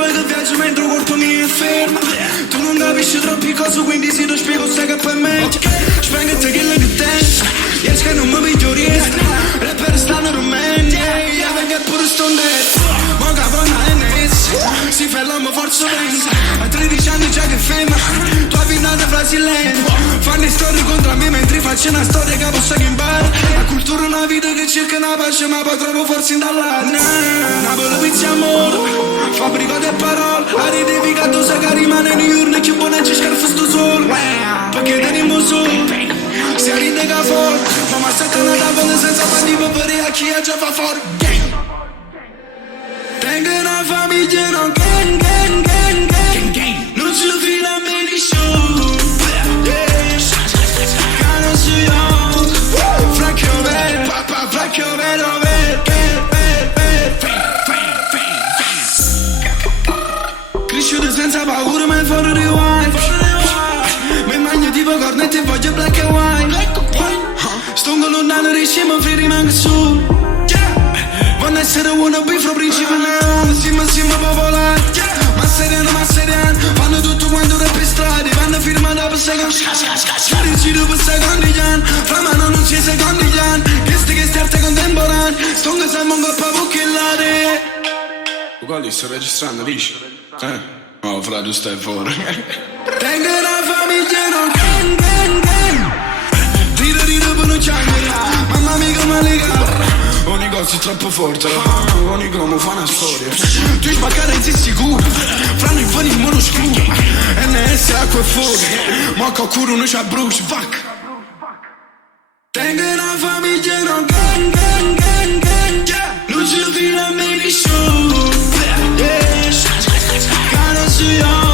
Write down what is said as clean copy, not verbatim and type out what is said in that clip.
vuoi che viaggio mentre il corpo mio è fermo. Tu non capisci troppi cose, quindi se ti spiego sai che per me spengo te che che tens. Ieri che non mi piglio riesco. Rapper stanno rumeni. Io vengo pure stondetto. Mo capo una NS. Si fa l'uomo forza pensa. A 13 anni già che ferma. Tu hai finito brasiliano. Fanno storie contro me mentre faccio una storia che posso che impara. La cultura è una vita che cerca una pace ma poi trovo forza in dall'altra. Napoli pizza amore. Fabbrica di parole. Arrivificato se che rimane in urne. Che buona ci scarfa sto sole. Perché teniamo solo. Si ride che fuori. Ma se te ne tavola senza panni per a chi è già fa fuori. Tengo una famiglia non gang. Non ci fino a me di show. Caro su io. Fracchio vero. Fracchio vero. Cresciuto senza paura ma fuori di wine. Mi mangio tipo cornette e voglio black and white. Sto lontano riesci ma free rimango su. Voglio essere uno bifro principale. Siamo popolari. Ma seriano. Fanno tutto quanto rap in strade. Vanno firmando per secondi. Scarici per secondi anni. Fra mano non ci secondi anni. Che starte contemporanei. Sto che siamo un coppa buchillare. Uguali sto registrando, dici? Oh, fra tu stai fuori. Tengo una famiglia non gang. Tiro per non chiamare. Mamma mia come legare. Ogni cosa è troppo forte. Ogni come fa una storia. Tu spaccare sei sicuro. Fra noi fuori in modo scuro. NS acqua e fuoco. Ma qualcuno non c'ha brucia. Fuck. Tengo una famiglia non gang. Non ci fino a me di show. Caro su io.